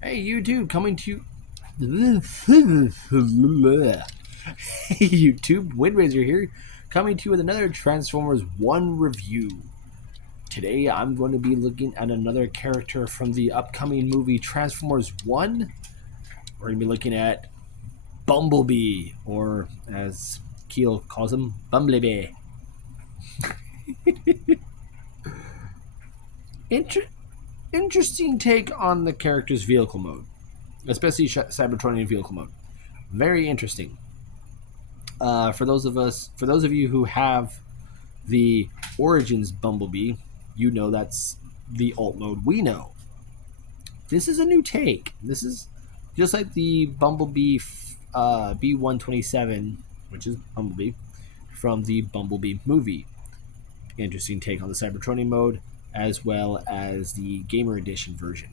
Hey, YouTube, coming to Hey, YouTube, Windraiser here, coming to you with another Transformers 1 review. Today, I'm going to be looking at another character from the upcoming movie Transformers 1. We're going to be looking at Bumblebee, or as Keel calls him, Bumblebee. Inter- Interesting take on the character's vehicle mode, especially Cybertronian vehicle mode. Very interesting. For those of you who have the Origins Bumblebee, you know that's the alt mode we know. This is a new take. This is just like the Bumblebee B-127, which is Bumblebee, from the Bumblebee movie. Interesting take on the Cybertronian mode, as well as the Gamer Edition version.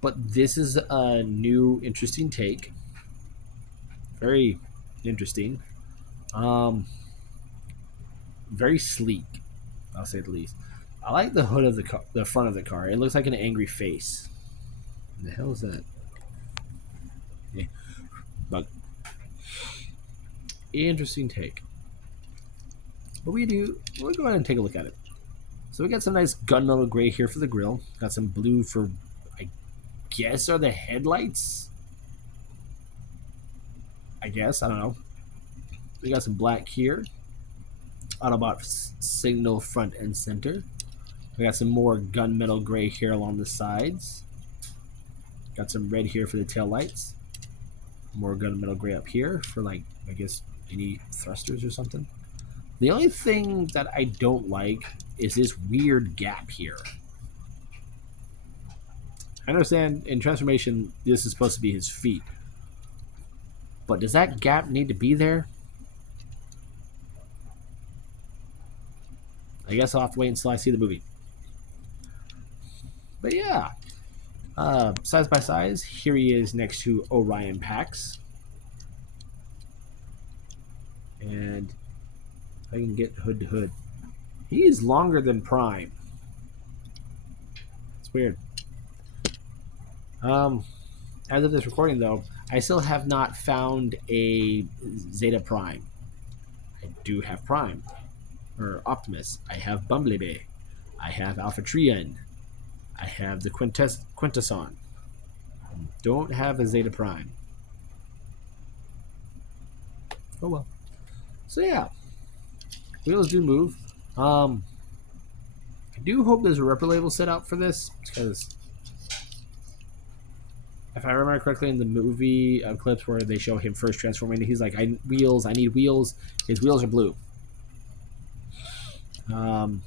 But this is a new, interesting take. Very interesting. Um, Very sleek, I'll say the least. I like the hood of the car, the front of the car. It looks like an angry face. What the hell is that? Yeah, but interesting take. But we'll go ahead and take a look at it. So we got some nice gunmetal gray here for the grill. Got some blue for, I guess, are the headlights? I guess, I don't know. We got some black here. Autobot signal front and center. We got some more gunmetal gray here along the sides. Got some red here for the tail lights. More gunmetal gray up here for, like, I guess any thrusters or something. The only thing that I don't like is this weird gap here. I understand in transformation this is supposed to be his feet, but does that gap need to be there? I guess I'll have to wait until I see the movie. But yeah, size by size, here he is next to Orion Pax. And I can get hood to hood. He is longer than Prime. It's weird. As of this recording, though, I still have not found a Zeta Prime. I do have Prime, or Optimus. I have Bumblebee. I have Alpha Trion. I have the Quintesson. Don't have a Zeta Prime. Oh well. So yeah, wheels do move. I do hope there's a rep label set out for this, because if I remember correctly in the movie clips where they show him first transforming, he's like, I need wheels. His wheels are blue. Orion,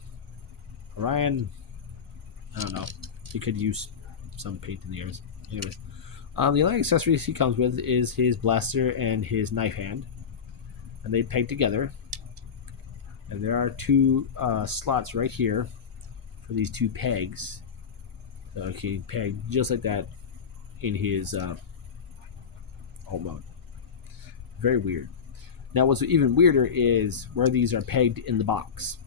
I don't know. He could use some paint in the ears. Anyways, the only accessories he comes with is his blaster and his knife hand, and they peg together. And there are two slots right here for these two pegs. So he pegged just like that in his alt mode. Very weird. Now, what's even weirder is where these are pegged in the box.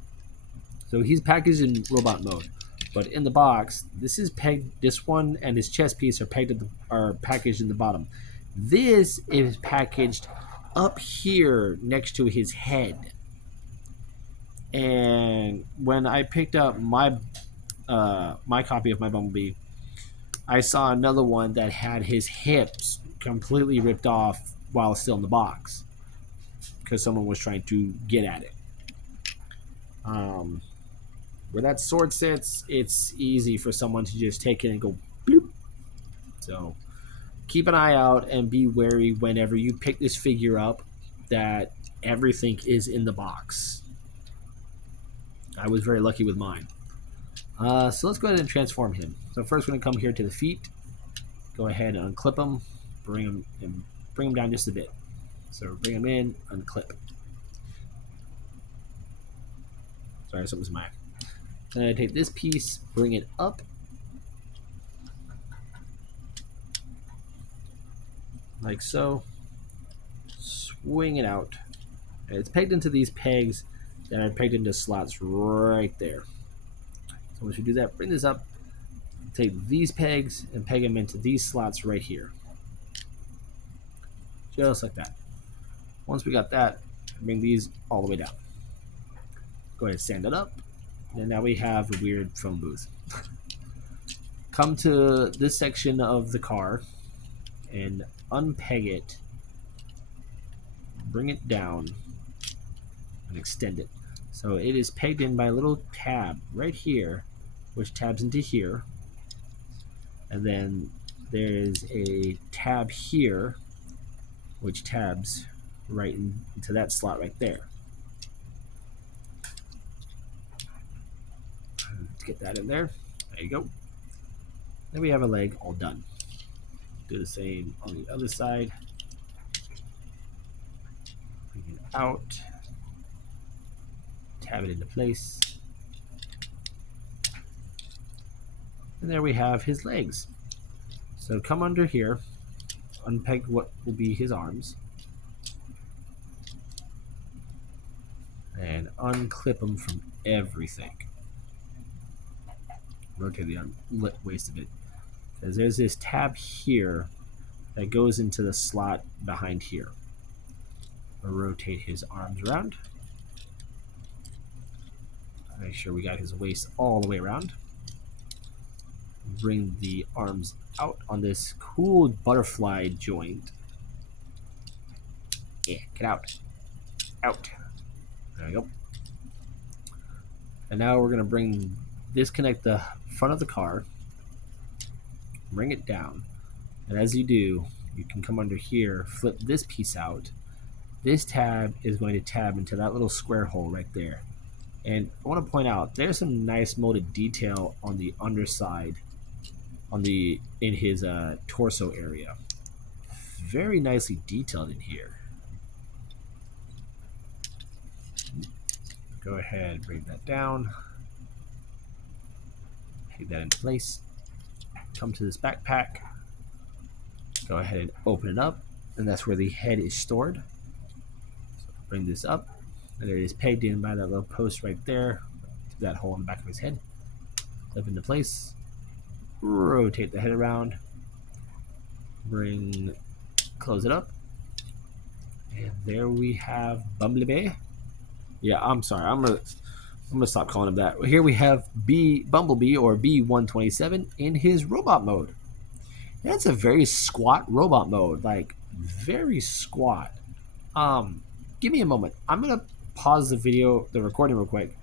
So he's packaged in robot mode, but in the box, this is pegged. This one and his chest piece are are packaged in the bottom. This is packaged up here next to his head. And when I picked up my my copy of my Bumblebee, I saw another one that had his hips completely ripped off while still in the box because someone was trying to get at it. Where that sword sits, it's easy for someone to just take it and go bloop. So keep an eye out and be wary whenever you pick this figure up that everything is in the box. I was very lucky with mine. So let's go ahead and transform him. So first we're going to come here to the feet. Go ahead and unclip him. Bring him down just a bit. So bring him in, unclip. Sorry, something's in my eye. Then I take this piece, bring it up. Like so. Swing it out. And it's pegged into these pegs that are pegged into slots right there. So once you do that, bring this up, take these pegs and peg them into these slots right here. Just like that. Once we got that, bring these all the way down. Go ahead and stand it up. And now we have a weird phone booth. Come to this section of the car and unpeg it. Bring it down and extend it. So it is pegged in by a little tab right here, which tabs into here. And then there is a tab here, which tabs right into that slot right there. Let's get that in there. There you go. Then we have a leg all done. Do the same on the other side. Bring it out. Tab it into place. And there we have his legs. So come under here, unpeg what will be his arms, and unclip them from everything. Rotate the waist of it. Because there's this tab here that goes into the slot behind here. We'll rotate his arms around. Make sure we got his waist all the way around. Bring the arms out on this cool butterfly joint. Yeah, get out. Out. There we go. And now we're going to disconnect the front of the car. Bring it down. And as you do, you can come under here, flip this piece out. This tab is going to tab into that little square hole right there. And I want to point out, there's some nice molded detail on the underside, in his torso area. Very nicely detailed in here. Go ahead, bring that down. Take that in place. Come to this backpack. Go ahead and open it up, and that's where the head is stored. So bring this up. And it is pegged in by that little post right there, to that hole in the back of his head. Clip into place. Rotate the head around. Close it up. And there we have Bumblebee. Yeah, I'm sorry. I'm gonna stop calling him that. Here we have Bumblebee or B-127 in his robot mode. That's a very squat robot mode, like very squat. Give me a moment. I'm gonna pause the recording real quick,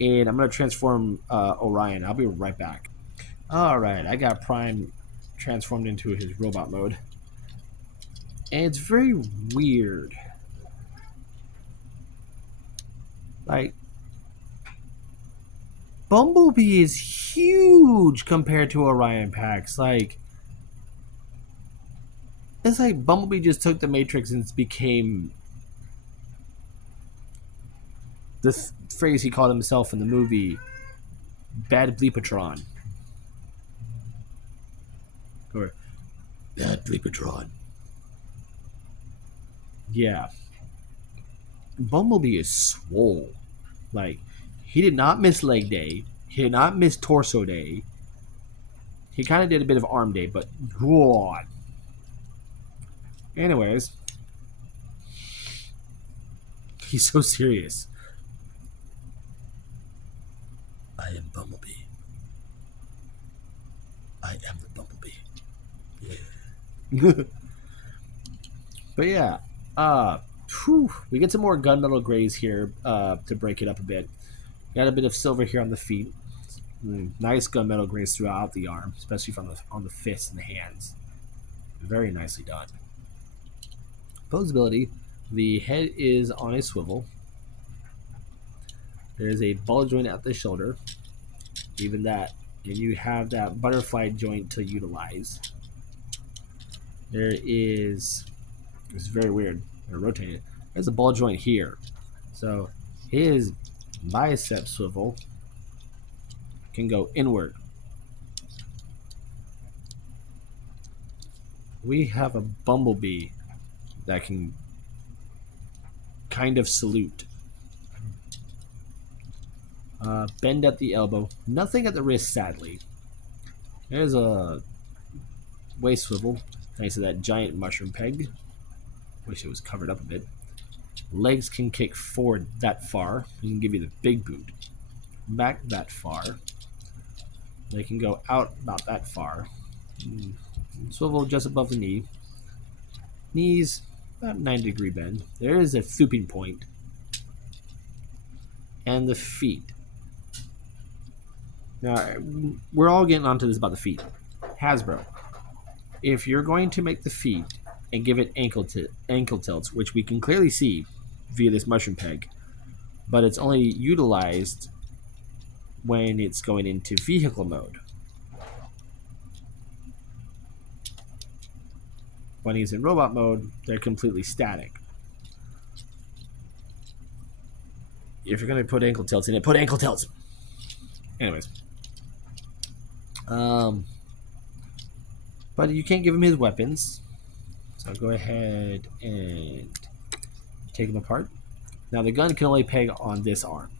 and I'm gonna transform Orion. I'll be right back. All right, I got Prime transformed into his robot mode, and it's very weird. Like, Bumblebee is huge compared to Orion Pax. Like, it's like Bumblebee just took the Matrix and became the phrase he called himself in the movie, Bad Bleepatron. Or Bad Bleepatron. Yeah. Bumblebee is swole. Like, he did not miss leg day. He did not miss torso day. He kind of did a bit of arm day, but God. Anyways, he's so serious. I am Bumblebee. I am the Bumblebee. Yeah. But yeah, we get some more gunmetal grays here to break it up a bit. Got a bit of silver here on the feet. Nice gunmetal grays throughout the arm, especially on the fists and the hands. Very nicely done. Posability, the head is on a swivel. There's a ball joint at the shoulder, even that, and you have that butterfly joint to utilize. It's very weird. I rotate it. There's a ball joint here, so his bicep swivel can go inward. We have a Bumblebee that can kind of salute. Bend at the elbow. Nothing at the wrist, sadly. There's a waist swivel thanks to that giant mushroom peg. Wish it was covered up a bit. Legs can kick forward that far. He can give you the big boot. Back that far. They can go out about that far. Swivel just above the knee. Knees, about 90-degree bend. There is a stooping point. And the feet. Now, we're all getting onto this about the feet. Hasbro, if you're going to make the feet and give it ankle tilts, which we can clearly see via this mushroom peg, but it's only utilized when it's going into vehicle mode. When he's in robot mode, they're completely static. If you're going to put ankle tilts in it, put ankle tilts. Anyways. But you can't give him his weapons. So I'll go ahead and take them apart. Now the gun can only peg on this arm,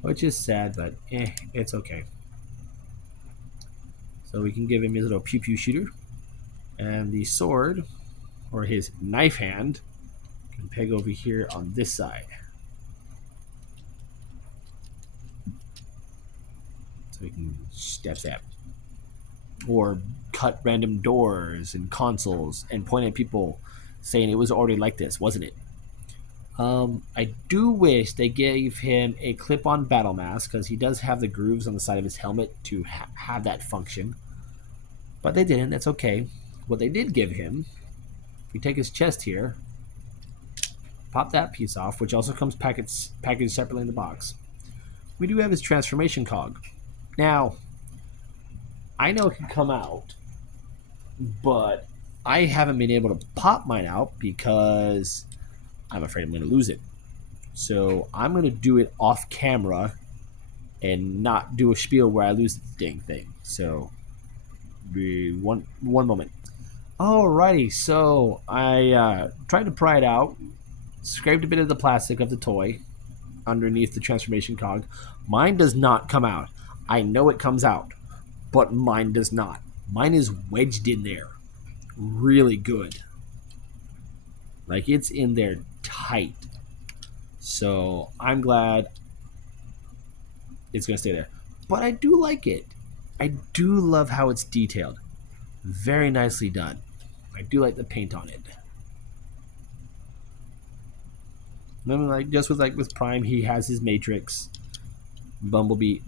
which is sad, but it's okay. So we can give him his little pew pew shooter, and the sword, or his knife hand, can peg over here on this side. So we can stab, or cut random doors and consoles and point at people, saying it was already like this, wasn't it? I do wish they gave him a clip-on battle mask, because he does have the grooves on the side of his helmet to have that function. But they didn't. That's okay. What they did give him, if we take his chest here, pop that piece off, which also comes packaged separately in the box. We do have his transformation cog. Now, I know it can come out, but I haven't been able to pop mine out because I'm afraid I'm going to lose it. So I'm going to do it off camera and not do a spiel where I lose the dang thing. So one moment. Alrighty, so I tried to pry it out, scraped a bit of the plastic of the toy underneath the transformation cog. Mine does not come out. I know it comes out, but mine does not. Mine is wedged in there really good. Like, it's in there tight. So I'm glad it's going to stay there. But I do like it. I do love how it's detailed. Very nicely done. I do like the paint on it. I mean, like, just with Prime, he has his Matrix. Bumblebee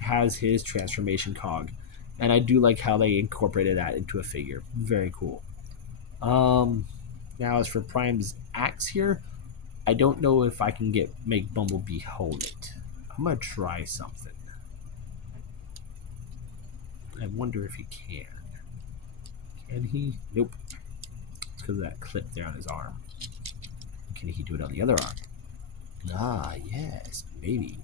has his transformation cog, and I do like how they incorporated that into a figure. Very cool. Now as for Prime's axe here, I don't know if I can make Bumblebee hold it. I'm gonna try something. I wonder if he can. Can he? Nope. It's because of that clip there on his arm. Can he do it on the other arm? Ah, yes, maybe.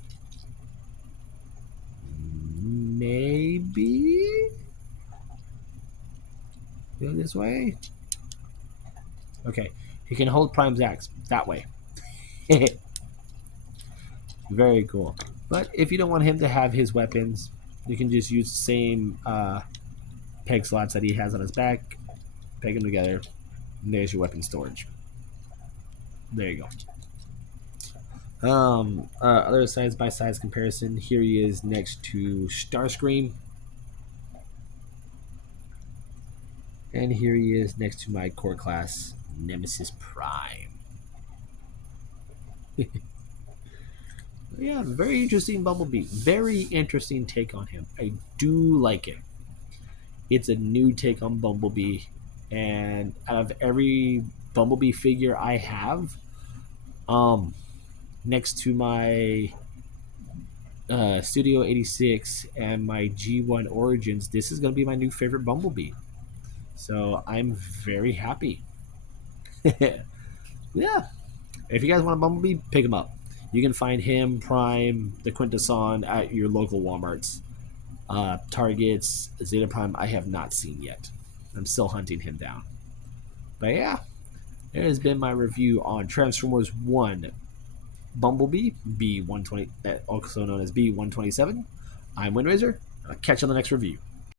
Maybe? Go this way? Okay, he can hold Prime's axe that way. Very cool. But if you don't want him to have his weapons, you can just use the same peg slots that he has on his back, peg them together, and there's your weapon storage. There you go. Other size-by-size comparison. Here he is next to Starscream. And here he is next to my core class, Nemesis Prime. Yeah, very interesting Bumblebee. Very interesting take on him. I do like it. It's a new take on Bumblebee. And out of every Bumblebee figure I have, next to my Studio 86 and my G1 Origins, this is going to be my new favorite Bumblebee. So I'm very happy. Yeah. If you guys want a Bumblebee, pick him up. You can find him, Prime, the Quintesson at your local Walmarts. Targets, Zeta Prime, I have not seen yet. I'm still hunting him down. But yeah, there has been my review on Transformers 1 Bumblebee, B-120, also known as B-127. I'm Windrazor, and I'll catch you on the next review.